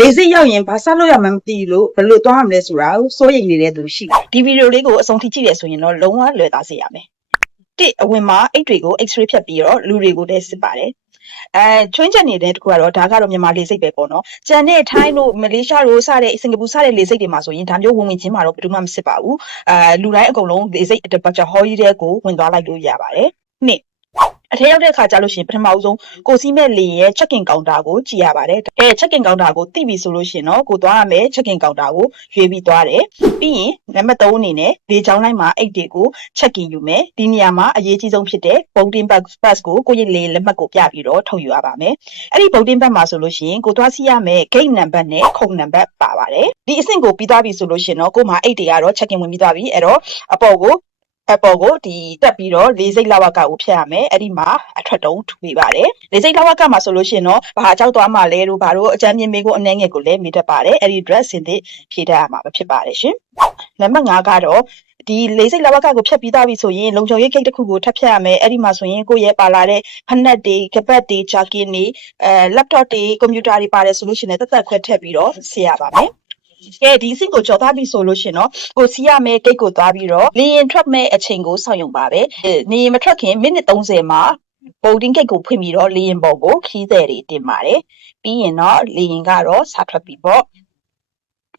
လေစိတ်ရောက်ရင်ဘာဆက်လို့ရမှန်းမသိလို့ဘယ်လိုသွားရမလဲဆိုတာကိုစိုးရိမ်နေတဲ့သူရှိတယ်ဒီဗီဒီယိုလေးကိုအဆုံးထိကြည့်ရဆိုရင်တော့လုံးဝလွယ်သားစေရမယ်တစ်အဝင်မှာအိတ်တွေကို X-ray ဖြတ်ပြီးတော့လူတွေကိုလည်းစစ်ပါတယ်ချွင်းချက်နေတဲ့တခုကတော့ဒါကတော့မြန်မာလေစိတ်ပဲပေါ့နော်ကျန်တဲ့ထိုင်းတို့မလေးရှားတို့စတဲ့စင်ကာပူစတဲ့လေစိတ်တွေမှာဆိုရင်ဒါမျိုးဝင်ချင်းမှာတော့ဘယ်သူမှမစစ်ပါဘူးလူတိုင်းအကုန်လုံးလေစိတ်တစ်ပတ်ချဟောကြီးတဲ့ကိုဝင်သွားလိုက်လို့ရပါတယ်နှစ်အထက်ရောက်တဲ့အခါကျလို့ရှိရင်ပထမဆုံးကိုစီးမဲ့လေရဲ့ check-in counter ကိုကြည့်ရပါတယ်check-in counter ကိုသိပြီဆိုလို့ရှိရင်တော့ကိုသွားရမယ် check-in counter ကိုရွေးပြီးသွားတယ်ပြီးရင်နံပါတ်3အနေနဲ့လေချောင်းတိုင်းမှာအိတ်တွေကို check-in ယူမယ်ဒီနေရာမှာအရေးကြီးဆုံးဖြစ်တဲ့ boarding pass ကိုကိုယ့်ရဲ့လေလက်မှတ်ကိုပြပြီးတော့ထုတ်ယူရပါမယ်အဲ့ဒီ boarding pass မှာဆိုလို့ရှိရင်ကိုသွားစီးရမယ် gate number နဲ့ခုံနံပါတ်ပါပါတယ်ဒီအဆင့်ကိုပြီးသွားပြီဆိုလို့ရှိရင်တော့ကိုမှာအိတ်တွေကတော့ check-in ဝင်ပြီးသွားပြီအဲ့တော့အပေါ်ကိုဒီတက်ပြီးတော့လေစိတ်လဝကကိုဖြတ်ရမယ်အဲ့ဒီမှာအထွက်တုံးထူပေးပါတယ်လေစိတ်လဝကမှာဆိုလို့ရှိရင်တော့ဘာအကြောက်သွားမှလဲတို့ဘာတို့အကြမ်းမြင်မေးကိုအနှဲငယ်ကိုလည်းမေးတတ်ပါတယ်အဲ့ဒီ dress စင်သစ်ဖြည့်တတ်ရမှာဖြစ်ပါတယ်ရှင်နံပါတ်5ကတော့ဒီလေစိတ်လဝကကိုဖြတ်ပြီးသားပြီဆိုရင်လုံခြုံရေးဂိတ်တစ်ခုကိုထပ်ဖြတ်ရမယ်အဲ့ဒီမှာဆိုရင်ကိုယ့်ရဲ့ပါလာတဲ့ဖက်နက်တွေကပတ်တွေဂျာကင်တွေlaptop တွေကွန်ပျူတာတွေပါတယ်ဆိုလို့ရှိရင်သက်သက်ခွဲထည့်ပြီးတော့ဆင်ရပါမယ်ကဲဒီအဆင့်ကိုကြော်သွားပြီဆိုလို့ရှင်နော်ကိုစီးရမယ်ဂိတ်ကိုသွားပြီးတော့လေရင်ထွက်မဲ့အချိန်ကိုစောင့်ရုံပါပဲနေရင်မထွက်ခင်မိနစ်30မှာ boarding gate ကိုဖွင့်ပြီးတော့လေရင်ပေါ်ကိုခီးသည်တွေတင်ပါတယ်ပြီးရင်တော့လေရင်ကတော့စထွက်ပြီပေါ့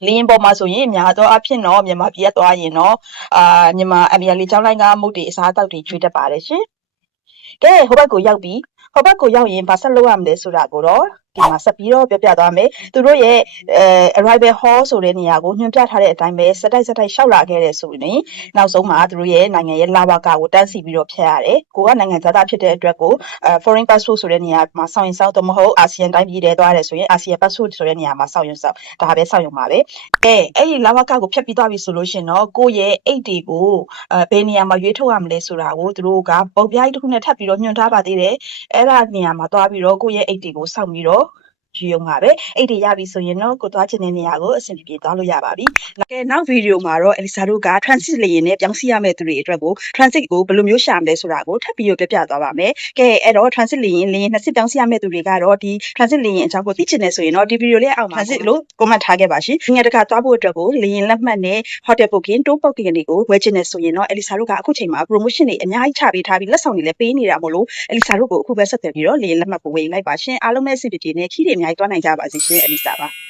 လေရင်ပေါ်မှာဆိုရင်အများသောအဖြစ်တော့မြန်မာပြည်ကသွားရင်တော့မြန်မာအမေရိကန်လိုင်းကမုတ်တွေအစားအသောက်တွေကျွေးတတ်ပါတယ်ရှင်ကဲဟိုဘက်ကိုရောက်ပြီဟိုဘက်ကိုရောက်ရင်ဘာဆက်လုပ်ရမလဲဆိုတာကိုတော့ဒီမှာဆက်ပြီးတော့ပြောပြသွားမယ်သူတို့ရဲ့arrival hall ဆိုတဲ့နေရာကိုညွှန်ပြထားတဲ့အတိုင်းပဲစက်တိုက်လျှောက်လာခဲ့တယ်ဆိုရင်နောက်ဆုံးမှာသူတို့ရဲ့နိုင်ငံရဲ့လာဝကကိုတန်းစီပြီးတော့ဖြတ်ရတယ်ကိုကနိုင်ငံသားဖြစ်တဲ့အတွက်ကိုforeign passport ဆိုတဲ့နေရာမှာစောင့်ရင်စောင့်တော့မဟုတ်အာဆီယံတိုင်းပြည်ထဲသွားတယ်ဆိုရင်အာဆီယံ passport ဆိုတဲ့နေရာမှာစောင့်ရင်စောင့်ဒါပဲစောင့်ရုံပါပဲအဲ့ဒီလာဝကကိုဖြတ်ပြီးသွားပြီဆိုလို့ရှင်တော့ကိုရဲ့အိတ်တွေကိုဘယ်နေရာမှာရွေးထုတ်ရမလဲဆိုတာကိုသူတို့ကပုံပြားတစ်ခုနဲ့ထပ်ပြီးတော့ညွှန်ထားပါသေးတယ်အဲ့ဒါနေရာမှာသွားပြီးတော့ကိုရဲ့အိတ်တွေကိုစောင့်ပြီးတော့ယူရုံပါပဲအိတ်တွေရပြီဆိုရင်တော့ကိုသွားချင်တဲ့နေရာကိုအဆင်ပြေသွားလို့ရပါပြီ။ကဲနောက်ဗီဒီယိုမှာတော့အလီဆာတို့က transit လေယာဉ်နဲ့ပြောင်းစီရမယ့်သူတွေအတွက်ကို transit ကိုဘယ်လိုမျိုးရှာမလဲဆိုတာကိုထပ်ပြီးတော့ပြပြသွားပါမယ်။ကဲအဲ့တော့ transit လေယာဉ်နှစ်စစ်ပြောင်းစီရမယ့်သူတွေကတော့ဒီ transit လေယာဉ်အကြောင်းကိုသိချင်တယ်ဆိုရင်တော့ဒီဗီဒီယိုလေးအောက်မှာ transit လို့ comment ထားခဲ့ပါရှင်။ငါတခါသွားဖို့အတွက်ကိုလေယာဉ်လက်မှတ်နဲ့ hotel booking tour booking တွေကိုဝယ်ချင်တယ်ဆိုရင်တော့အလီဆာတို့ကအခုချိန်မှာ promotion တွေအများကြီးချပေးထားပြီးလက်ဆောင်တွေလည်းပေးနေတာမို့လို့အလီဆာတို့ကိုအခုပဲဆက်သွယ်ပြီးတော့လေယာဉ်လက်မှတ်ကိုဝယ်လိုက်ပါရှင်။အားလုံးပဲအဆင်ပြေပြေနဲ့ခီးတွေအများကြီးသွားနိုင်ကြပါစေရှင်အလီဆာပါ။